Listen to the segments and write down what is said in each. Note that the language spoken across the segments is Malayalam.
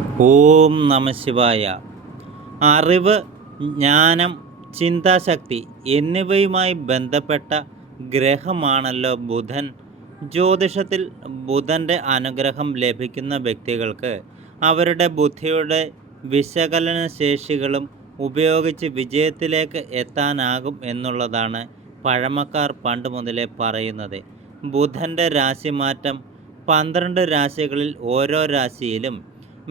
ഓം നമശിവായ അറിവ് ജ്ഞാനം ചിന്താശക്തി എന്നിവയുമായി ബന്ധപ്പെട്ട ഗ്രഹമാണല്ലോ ബുധൻ. ജ്യോതിഷത്തിൽ ബുധന്റെ അനുഗ്രഹം ലഭിക്കുന്ന വ്യക്തികൾക്ക് അവരുടെ ബുദ്ധിയുടെ വിശകലന ശേഷികളും ഉപയോഗിച്ച് വിജയത്തിലേക്ക് എത്താനാകും എന്നുള്ളതാണ് പഴമക്കാർ പണ്ട് മുതലേ പറയുന്നത്. ബുധന്റെ രാശിമാറ്റം പന്ത്രണ്ട് രാശികളിൽ ഓരോ രാശിയിലും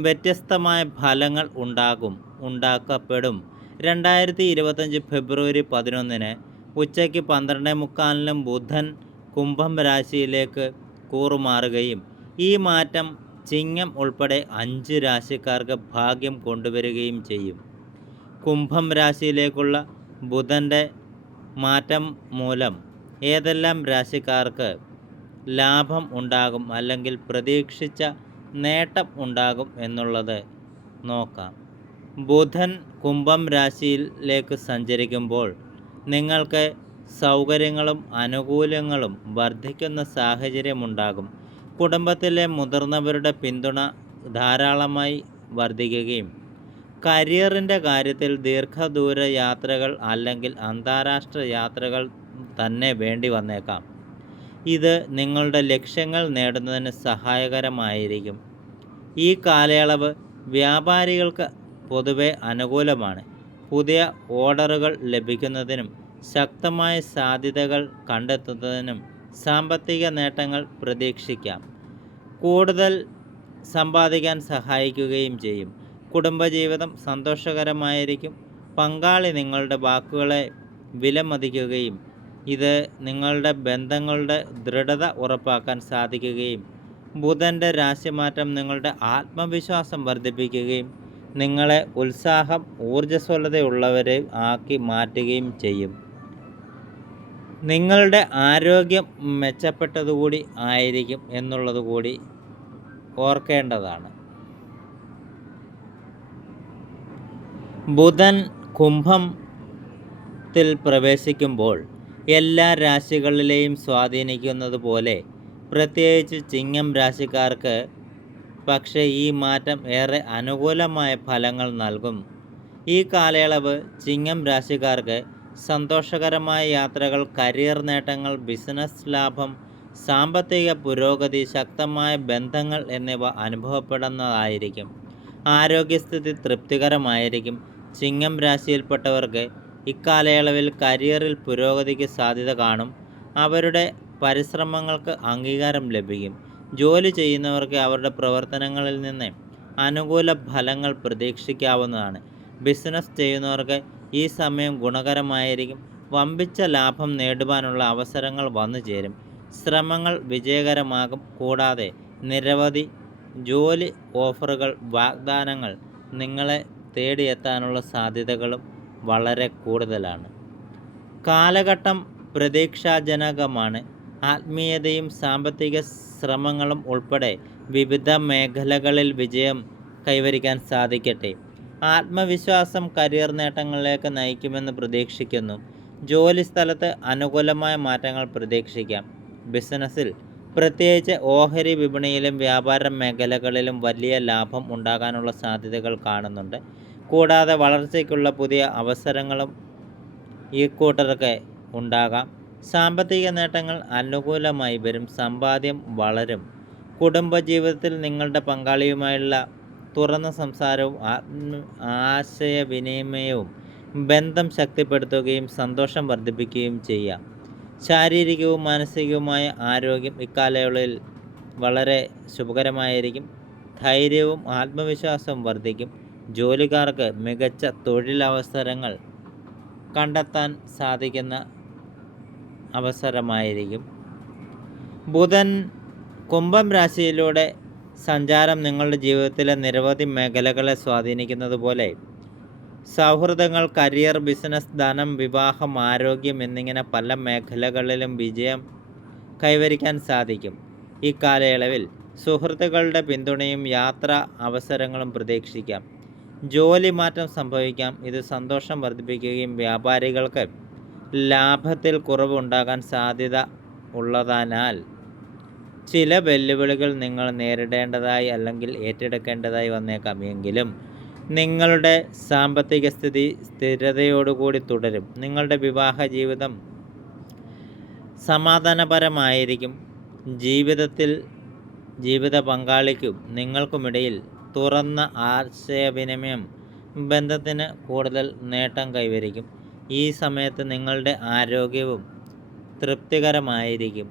വ്യത്യസ്തമായ ഫലങ്ങൾ ഉണ്ടാകും ഉണ്ടാക്കപ്പെടും. രണ്ടായിരത്തി ഇരുപത്തഞ്ച് ഫെബ്രുവരി പതിനൊന്നിന് ഉച്ചയ്ക്ക് പന്ത്രണ്ട് മുക്കാലിനും ബുധൻ കുംഭം രാശിയിലേക്ക് കൂറുമാറുകയും ഈ മാറ്റം ചിങ്ങം ഉൾപ്പെടെ അഞ്ച് രാശിക്കാർക്ക് ഭാഗ്യം കൊണ്ടുവരികയും ചെയ്യും. കുംഭം രാശിയിലേക്കുള്ള ബുധന്റെ മാറ്റം മൂലം ഏതെല്ലാം രാശിക്കാർക്ക് ലാഭം ഉണ്ടാകും അല്ലെങ്കിൽ പ്രതീക്ഷിച്ച നേട്ടം ഉണ്ടാകും എന്നുള്ളത് നോക്കാം. ബുധൻ കുംഭം രാശിയിലേക്ക് സഞ്ചരിക്കുമ്പോൾ നിങ്ങൾക്ക് സൗകര്യങ്ങളും അനുകൂലങ്ങളും വർദ്ധിക്കുന്ന സാഹചര്യമുണ്ടാകും കുടുംബത്തിലെ മുതിർന്നവരുടെ പിന്തുണ ധാരാളമായി വർദ്ധിക്കുകയും കരിയറിന്റെ കാര്യത്തിൽ ദീർഘദൂര യാത്രകൾ അല്ലെങ്കിൽ അന്താരാഷ്ട്ര യാത്രകൾ തന്നെ വേണ്ടി വന്നേക്കാം. ഇത് നിങ്ങളുടെ ലക്ഷ്യങ്ങൾ നേടുന്നതിന് സഹായകരമായിരിക്കും. ഈ കാലയളവ് വ്യാപാരികൾക്ക് പൊതുവെ അനുകൂലമാണ്. പുതിയ ഓർഡറുകൾ ലഭിക്കുന്നതിനും ശക്തമായ സാധ്യതകൾ കണ്ടെത്തുന്നതിനും സാമ്പത്തിക നേട്ടങ്ങൾ പ്രതീക്ഷിക്കാം. കൂടുതൽ സമ്പാദിക്കാൻ സഹായിക്കുകയും ചെയ്യും. കുടുംബജീവിതം സന്തോഷകരമായിരിക്കും. പങ്കാളി നിങ്ങളുടെ വാക്കുകളെ വിലമതിക്കുകയും ഇത് നിങ്ങളുടെ ബന്ധങ്ങളുടെ ദൃഢത ഉറപ്പാക്കാൻ സാധിക്കുകയും ബുധന്റെ രാശിമാറ്റം നിങ്ങളുടെ ആത്മവിശ്വാസം വർദ്ധിപ്പിക്കുകയും നിങ്ങളെ ഉത്സാഹം ഊർജസ്വലതയുള്ളവരെ ആക്കി മാറ്റുകയും ചെയ്യും. നിങ്ങളുടെ ആരോഗ്യം മെച്ചപ്പെട്ടതുകൂടി ആയിരിക്കും എന്നുള്ളത് കൂടി ഓർക്കേണ്ടതാണ്. ബുധൻ കുംഭത്തിൽ പ്രവേശിക്കുമ്പോൾ എല്ലാ രാശികളിലെയും സ്വാധീനിക്കുന്നത് പോലെ പ്രത്യേകിച്ച് ചിങ്ങം രാശിക്കാർക്ക് പക്ഷേ ഈ മാറ്റം ഏറെ അനുകൂലമായ ഫലങ്ങൾ നൽകും. ഈ കാലയളവ് ചിങ്ങം രാശിക്കാർക്ക് സന്തോഷകരമായ യാത്രകൾ കരിയർ നേട്ടങ്ങൾ ബിസിനസ് ലാഭം സാമ്പത്തിക പുരോഗതി ശക്തമായ ബന്ധങ്ങൾ എന്നിവ അനുഭവപ്പെടുന്നതായിരിക്കും. ആരോഗ്യസ്ഥിതി തൃപ്തികരമായിരിക്കും. ചിങ്ങം രാശിയിൽപ്പെട്ടവർക്ക് ഇക്കാലയളവിൽ കരിയറിൽ പുരോഗതിക്ക് സാധ്യത കാണും. അവരുടെ പരിശ്രമങ്ങൾക്ക് അംഗീകാരം ലഭിക്കും. ജോലി ചെയ്യുന്നവർക്ക് അവരുടെ പ്രവർത്തനങ്ങളിൽ നിന്ന് അനുകൂല ഫലങ്ങൾ പ്രതീക്ഷിക്കാവുന്നതാണ്. ബിസിനസ് ചെയ്യുന്നവർക്ക് ഈ സമയം ഗുണകരമായിരിക്കും. വമ്പിച്ച ലാഭം നേടുവാനുള്ള അവസരങ്ങൾ വന്നു ചേരും. ശ്രമങ്ങൾ വിജയകരമാകും. കൂടാതെ നിരവധി ജോലി ഓഫറുകൾ വാഗ്ദാനങ്ങൾ നിങ്ങളെ തേടിയെത്താനുള്ള സാധ്യതകളും വളരെ കൂടുതലാണ്. കാലഘട്ടം പ്രതീക്ഷാജനകമാണ്. ആത്മീയതയും സാമ്പത്തിക ശ്രമങ്ങളും ഉൾപ്പെടെ വിവിധ മേഖലകളിൽ വിജയം കൈവരിക്കാൻ സാധിക്കട്ടെ. ആത്മവിശ്വാസം കരിയർ നേട്ടങ്ങളിലേക്ക് നയിക്കുമെന്ന് പ്രതീക്ഷിക്കുന്നു. ജോലി സ്ഥലത്ത് അനുകൂലമായ മാറ്റങ്ങൾ പ്രതീക്ഷിക്കാം. ബിസിനസ്സിൽ പ്രത്യേകിച്ച് ഓഹരി വിപണിയിലും വ്യാപാര മേഖലകളിലും വലിയ ലാഭം ഉണ്ടാകാനുള്ള സാധ്യതകൾ കാണുന്നുണ്ട്. കൂടാതെ വളർച്ചയ്ക്കുള്ള പുതിയ അവസരങ്ങളും ഈ കൂട്ടർക്ക് ഉണ്ടാകാം. സാമ്പത്തിക നേട്ടങ്ങൾ അനുകൂലമായി വരും. സമ്പാദ്യം വളരും. കുടുംബജീവിതത്തിൽ നിങ്ങളുടെ പങ്കാളിയുമായുള്ള തുറന്ന സംസാരവും ആശയവിനിമയവും ബന്ധം ശക്തിപ്പെടുത്തുകയും സന്തോഷം വർദ്ധിപ്പിക്കുകയും ചെയ്യാം. ശാരീരികവും മാനസികവുമായ ആരോഗ്യം ഇക്കാലയളവിൽ വളരെ ശുഭകരമായിരിക്കും. ധൈര്യവും ആത്മവിശ്വാസവും വർദ്ധിക്കും. ജോലിക്കാർക്ക് മികച്ച തൊഴിലവസരങ്ങൾ കണ്ടെത്താൻ സാധിക്കുന്ന അവസരമായിരിക്കും. ബുധൻ കുംഭം രാശിയിലൂടെ സഞ്ചാരം നിങ്ങളുടെ ജീവിതത്തിലെ നിരവധി മേഖലകളെ സ്വാധീനിക്കുന്നത് പോലെ സൗഹൃദങ്ങൾ കരിയർ ബിസിനസ് ധനം വിവാഹം ആരോഗ്യം എന്നിങ്ങനെ പല മേഖലകളിലും വിജയം കൈവരിക്കാൻ സാധിക്കും. ഈ കാലയളവിൽ സുഹൃത്തുക്കളുടെ പിന്തുണയും യാത്ര അവസരങ്ങളും പ്രതീക്ഷിക്കാം. ജോലി മാറ്റം സംഭവിക്കാം. ഇത് സന്തോഷം വർദ്ധിപ്പിക്കുകയും വ്യാപാരികൾക്ക് ലാഭത്തിൽ കുറവുണ്ടാകാൻ സാധ്യത ഉള്ളതിനാൽ ചില വെല്ലുവിളികൾ നിങ്ങൾ നേരിടേണ്ടതായി അല്ലെങ്കിൽ ഏറ്റെടുക്കേണ്ടതായി വന്നേക്കാം. എങ്കിലും നിങ്ങളുടെ സാമ്പത്തിക സ്ഥിതി സ്ഥിരതയോടുകൂടി തുടരും. നിങ്ങളുടെ വിവാഹ ജീവിതം സമാധാനപരമായിരിക്കും. ജീവിതത്തിൽ ജീവിത പങ്കാളിക്കും നിങ്ങൾക്കുമിടയിൽ തുറന്ന ആശയവിനിമയം ബന്ധത്തിന് കൂടുതൽ നേട്ടം കൈവരിക്കും. ഈ സമയത്ത് നിങ്ങളുടെ ആരോഗ്യവും തൃപ്തികരമായിരിക്കും.